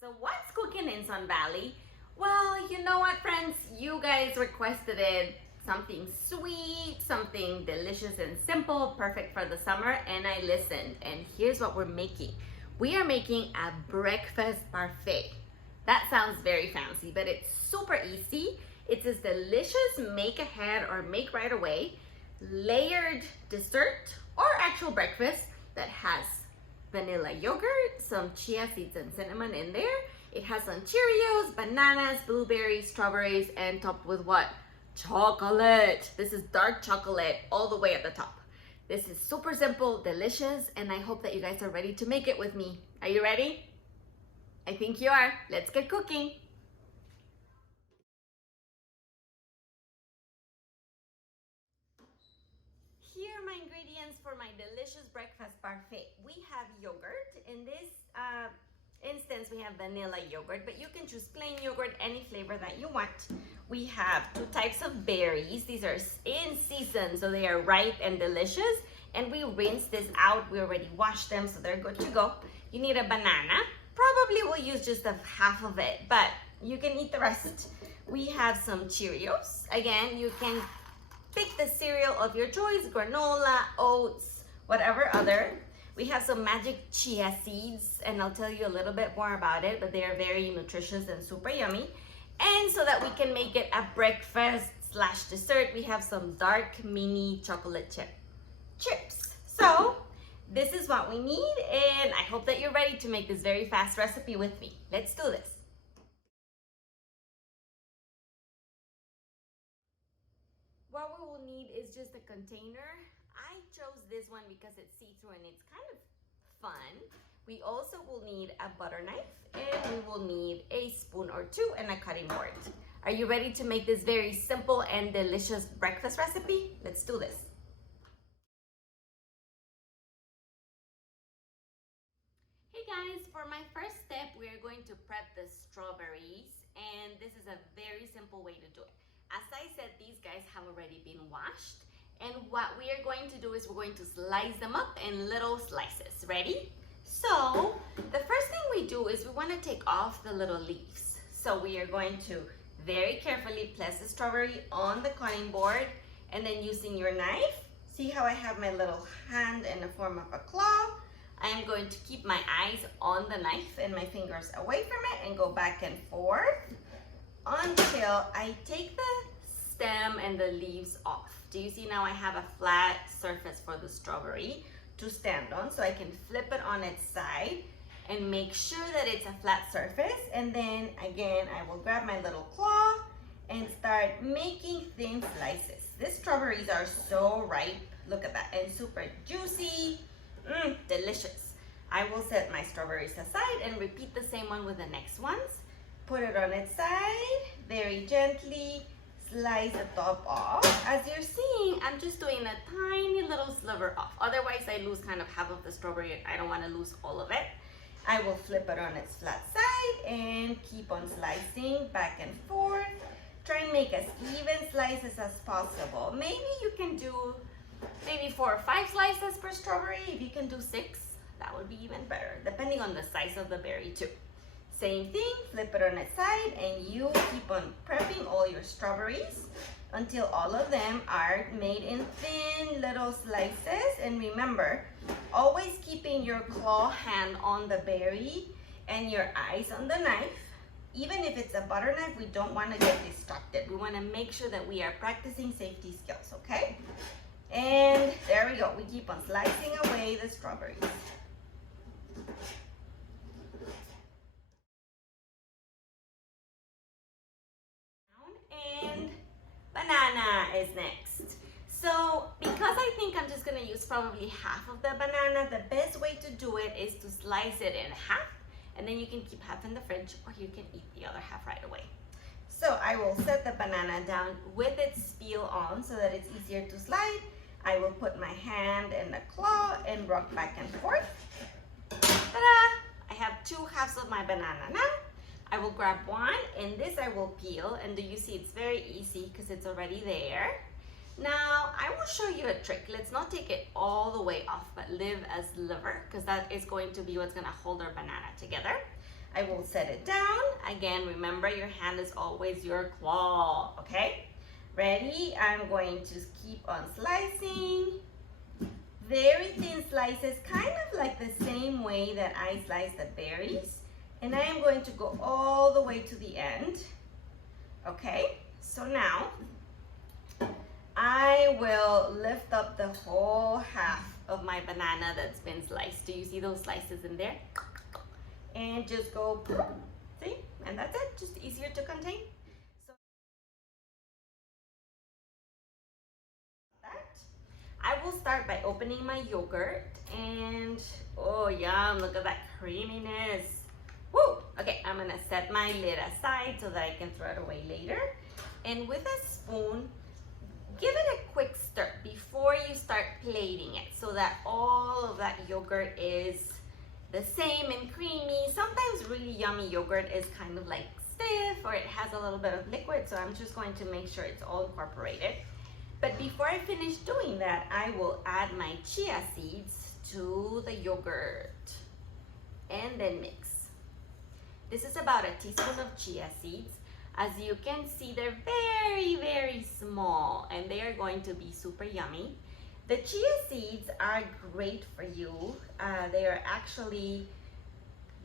So what's cooking in Sun Valley? Well, you know what, friends? You guys requested it. Something sweet, something delicious and simple, perfect for the summer, and I listened. And here's what we're making. We are making a breakfast parfait. That sounds very fancy, but it's super easy. It's this delicious make ahead or make right away layered dessert or actual breakfast that has vanilla yogurt, some chia seeds and cinnamon in there. It has some Cheerios, bananas, blueberries, strawberries, and topped with what? Chocolate. This is dark chocolate all the way at the top. This is super simple, delicious, and I hope that you guys are ready to make it with me. Are you ready? I think you are. Let's get cooking. Here are my ingredients for my delicious breakfast parfait. We have yogurt. In this instance, we have vanilla yogurt, but you can choose plain yogurt, any flavor that you want. We have 2 types of berries. These are in season, so they are ripe and delicious. And we rinse this out. We already washed them, so they're good to go. You need a banana. Probably we'll use just half of it, but you can eat the rest. We have some Cheerios. Again, you can pick the cereal of your choice, granola, oats, whatever other. We have some magic chia seeds, and I'll tell you a little bit more about it, but they are very nutritious and super yummy. And so that we can make it a breakfast / dessert, we have some dark mini chocolate chips. So this is what we need, and I hope that you're ready to make this very fast recipe with me. Let's do this. What we will need is just a container. I chose this one because it's see-through and it's kind of fun. We also will need a butter knife, and we will need a spoon or 2 and a cutting board. Are you ready to make this very simple and delicious breakfast recipe? Let's do this. Hey guys, for my first step, we are going to prep the strawberries, and this is a very simple way to do it. As I said, these guys have already been washed, and what we are going to do is we're going to slice them up in little slices. Ready? So the first thing we do is we want to take off the little leaves. So we are going to very carefully place the strawberry on the cutting board, and then using your knife, see how I have my little hand in the form of a claw? I am going to keep my eyes on the knife and my fingers away from it and go back and forth until I take the stem and the leaves off. Do you see now I have a flat surface for the strawberry to stand on, so I can flip it on its side and make sure that it's a flat surface. And then again, I will grab my little claw and start making thin slices. These strawberries are so ripe, look at that, and super juicy, delicious. I will set my strawberries aside and repeat the same one with the next ones. Put it on its side, very gently slice the top off. As you're seeing, I'm just doing a tiny little sliver off. Otherwise, I lose kind of half of the strawberry. I don't want to lose all of it. I will flip it on its flat side and keep on slicing back and forth. Try and make as even slices as possible. Maybe you can do 4 or 5 slices per strawberry. If you can do 6, that would be even better, depending on the size of the berry too. Same thing, flip it on its side, and you keep on prepping all your strawberries until all of them are made in thin little slices. And remember, always keeping your claw hand on the berry and your eyes on the knife. Even if it's a butter knife, we don't want to get distracted. We want to make sure that we are practicing safety skills, okay? And there we go. We keep on slicing away the strawberries. And banana is next. So because I think I'm just going to use probably half of the banana, the best way to do it is to slice it in half, and then you can keep half in the fridge, or you can eat the other half right away. So I will set the banana down with its peel on so that it's easier to slide. I will put my hand in the claw and rock back and forth. Ta-da! I have 2 halves of my banana now. I will grab one, and this I will peel, and do you see it's very easy because it's already there. Now I will show you a trick. Let's not take it all the way off, but leave as liver, because that is going to be what's going to hold our banana together. I will set it down. Again, remember your hand is always your claw, okay? Ready? I'm going to keep on slicing. Very thin slices, kind of like the same way that I slice the berries. And I am going to go all the way to the end. Okay, so now I will lift up the whole half of my banana that's been sliced. Do you see those slices in there? And just go, see? And that's it, just easier to contain. So that. I will start by opening my yogurt and, oh yum, look at that creaminess. Woo! Okay, I'm gonna set my lid aside so that I can throw it away later. And with a spoon, give it a quick stir before you start plating it so that all of that yogurt is the same and creamy. Sometimes really yummy yogurt is kind of like stiff or it has a little bit of liquid, so I'm just going to make sure it's all incorporated. But before I finish doing that, I will add my chia seeds to the yogurt and then mix. This is about a teaspoon of chia seeds. As you can see, they're very, very small and they are going to be super yummy. The chia seeds are great for you. They are actually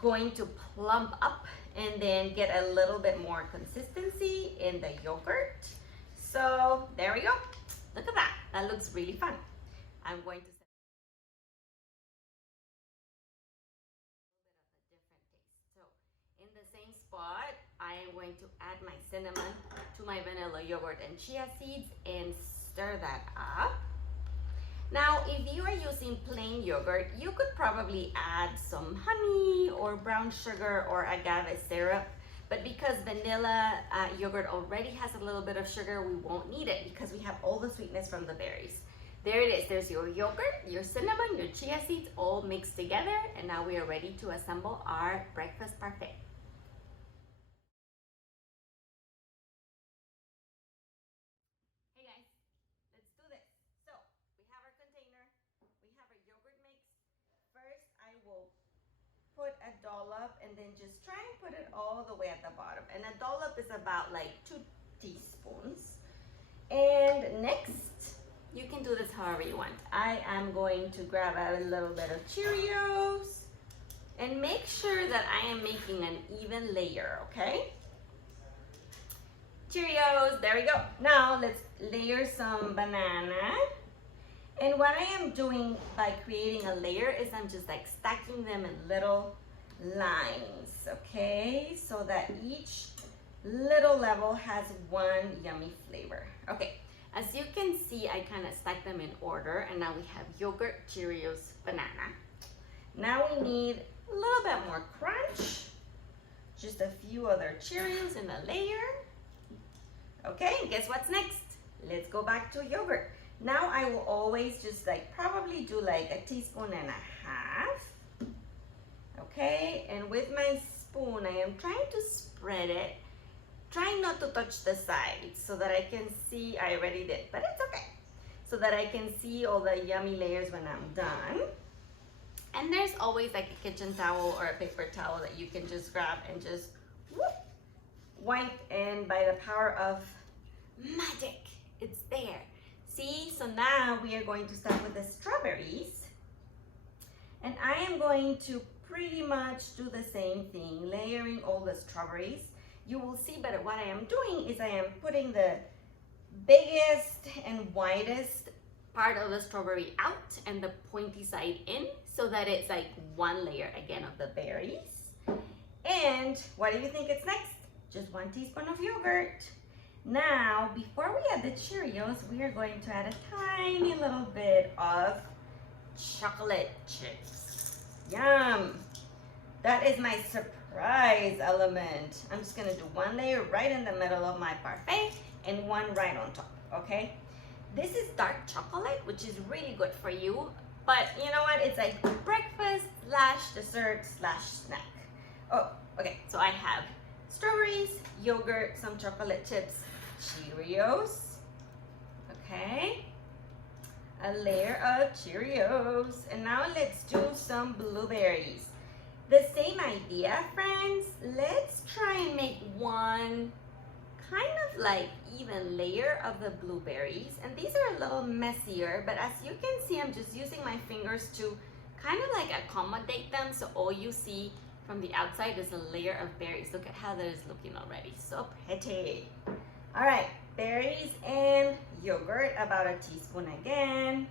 going to plump up and then get a little bit more consistency in the yogurt. So there we go. Look at that. That looks really fun. I'm going to set a little bit of a different taste. So in the same spot, I am going to add my cinnamon to my vanilla yogurt and chia seeds and stir that up. Now, if you are using plain yogurt, you could probably add some honey or brown sugar or agave syrup. But because vanilla yogurt already has a little bit of sugar, we won't need it because we have all the sweetness from the berries. There it is. There's your yogurt, your cinnamon, your chia seeds all mixed together. And now we are ready to assemble our breakfast parfait. Hey guys, let's do this. So we have our container. We have our yogurt mix. First, I will put a dollop and then just try and put it all the way at the bottom. And a dollop is about like 2 teaspoons. And next, you can do this however you want. I am going to grab a little bit of Cheerios and make sure that I am making an even layer, okay? Cheerios, there we go. Now let's layer some banana. And what I am doing by creating a layer is I'm just like stacking them in little lines, okay? So that each little level has one yummy flavor. Okay, as you can see, I kind of stack them in order and now we have yogurt, Cheerios, banana. Now we need a little bit more crunch. Just a few other Cheerios in a layer. Okay, guess what's next? Let's go back to yogurt. Now I will always just like probably do like a teaspoon and a half. Okay, and with my spoon, I am trying to spread it. Trying not to touch the sides so that I can see, I already did, but it's okay. So that I can see all the yummy layers when I'm done. And there's always like a kitchen towel or a paper towel that you can just grab and just whoop, wipe, and by the power of magic, it's there. See, so now we are going to start with the strawberries. And I am going to pretty much do the same thing, layering all the strawberries. You will see, but what I am doing is I am putting the biggest and widest part of the strawberry out and the pointy side in so that it's like one layer again of the berries. And what do you think is next? Just 1 teaspoon of yogurt. Now, before we add the Cheerios, we are going to add a tiny little bit of chocolate chips. Yum! That is my surprise element. I'm just gonna do 1 layer right in the middle of my parfait and 1 right on top, okay? This is dark chocolate, which is really good for you, but you know what? It's like breakfast / dessert / snack. Oh, okay, so I have strawberries, yogurt, some chocolate chips, Cheerios, okay? A layer of Cheerios. And now let's do some blueberries. The same idea, friends. Let's try and make one kind of like even layer of the blueberries. And these are a little messier, but as you can see, I'm just using my fingers to kind of like accommodate them. So all you see from the outside is a layer of berries. Look at how that is looking already. So pretty. All right, berries and yogurt, about a teaspoon again.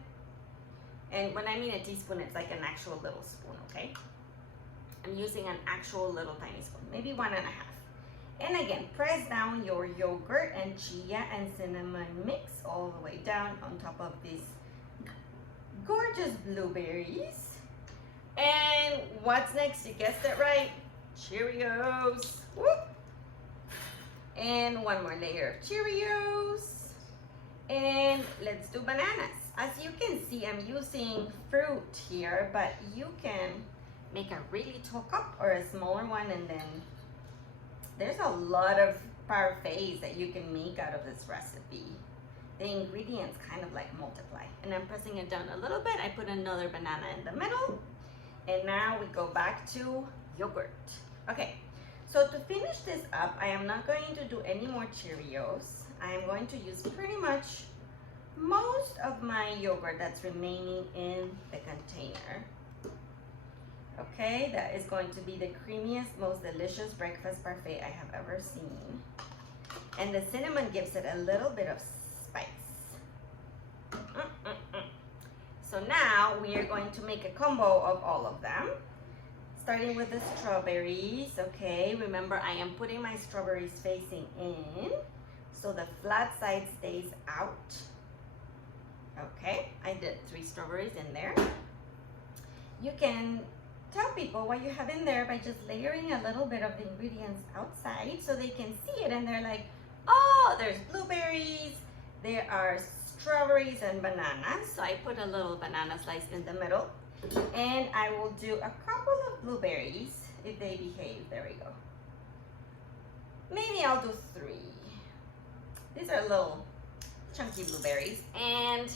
And when I mean a teaspoon, it's like an actual little spoon, okay? I'm using an actual little tiny spoon, maybe 1.5. And again, press down your yogurt and chia and cinnamon mix all the way down on top of these gorgeous blueberries. And what's next? You guessed it right. Cheerios. Whoop. And one more layer of Cheerios. And let's do bananas. As you can see, I'm using fruit here, but you can make a really tall cup or a smaller one, and then there's a lot of parfaits that you can make out of this recipe. The ingredients kind of like multiply. And I'm pressing it down a little bit. I put another banana in the middle. And now we go back to yogurt. Okay, so to finish this up, I am not going to do any more Cheerios. I am going to use pretty much most of my yogurt that's remaining in the container. Okay, that is going to be the creamiest, most delicious breakfast parfait I have ever seen. And the cinnamon gives it a little bit of spice. So now we are going to make a combo of all of them. Starting with the strawberries, okay? Remember, I am putting my strawberries facing in, so the flat side stays out. Okay, I did 3 strawberries in there. You can tell people what you have in there by just layering a little bit of the ingredients outside so they can see it and they're like, oh, there's blueberries, there are strawberries and bananas. So I put a little banana slice in the middle, and I will do a couple of blueberries if they behave. There we go. Maybe I'll do 3. These are little chunky blueberries, and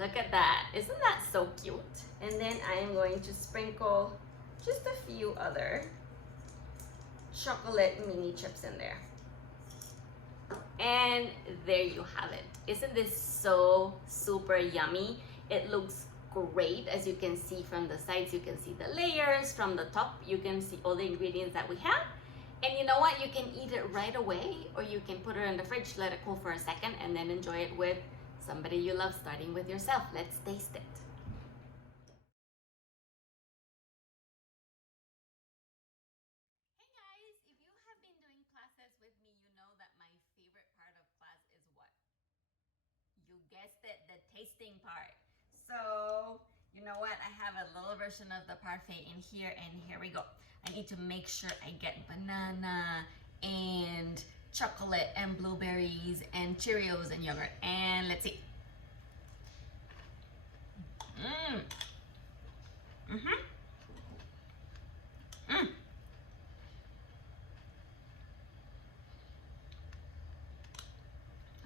look at that. Isn't that so cute? And then I am going to sprinkle just a few other chocolate mini chips in there. And there you have it. Isn't this so super yummy? It looks great. As you can see from the sides, you can see the layers. From the top, you can see all the ingredients that we have. And you know what? You can eat it right away, or you can put it in the fridge, let it cool for a second, and then enjoy it with somebody you love, starting with yourself. Let's taste it. Hey guys, if you have been doing classes with me, you know that my favorite part of class is what? You guessed it, the tasting part. So, you know what? I have a little version of the parfait in here, and here we go. I need to make sure I get banana and chocolate and blueberries and Cheerios and yogurt. And let's see.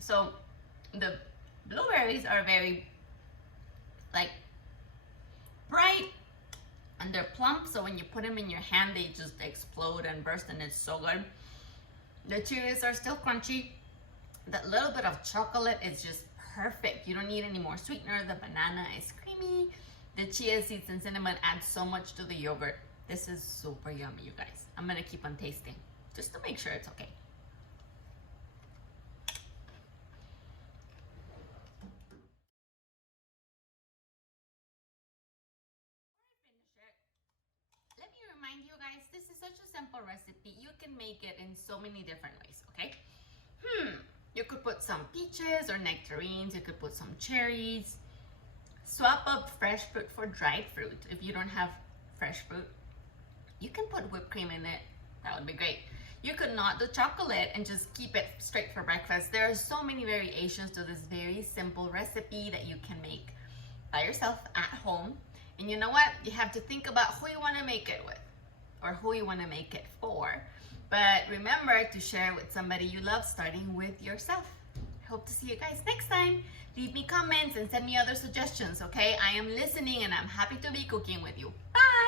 So the blueberries are very like bright and they're plump, so when you put them in your hand they just explode and burst, and it's so good. The Cheerios are still crunchy. That little bit of chocolate is just perfect. You don't need any more sweetener. The banana is creamy. The chia seeds and cinnamon add so much to the yogurt. This is super yummy, you guys. I'm gonna keep on tasting just to make sure it's okay. Let me remind you guys, this is such a simple recipe. You can make it in so many different ways, okay? You could put some peaches or nectarines. You could put some cherries. Swap up fresh fruit for dried fruit. If you don't have fresh fruit, you can put whipped cream in it. That would be great. You could not do chocolate and just keep it straight for breakfast. There are so many variations to this very simple recipe that you can make by yourself at home. And you know what? You have to think about who you want to make it with or who you want to make it for. But remember to share with somebody you love, starting with yourself. Hope to see you guys next time. Leave me comments and send me other suggestions, okay? I am listening and I'm happy to be cooking with you. Bye!